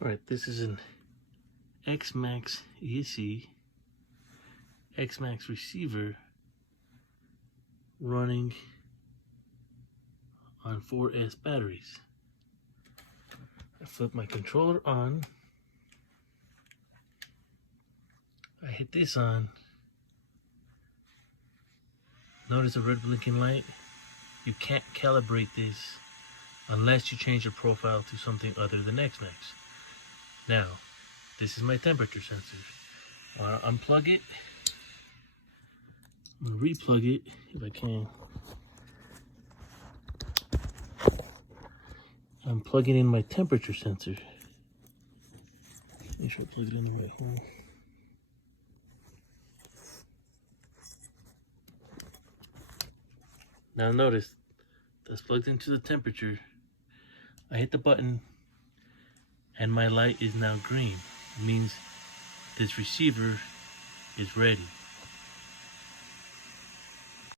Alright, this is an XMAXX ESC XMAXX receiver running on 4S batteries. I flip my controller on. I hit this on. Notice a red blinking light. You can't calibrate this unless you change your profile to something other than XMAXX. Now, this is my temperature sensor. I want to unplug it. I'm going to replug it if I can. I'm plugging in my temperature sensor. Make sure I plug it in the right hole. Now notice, that's plugged into the temperature. I hit the button and my light is now green. It means this receiver is ready.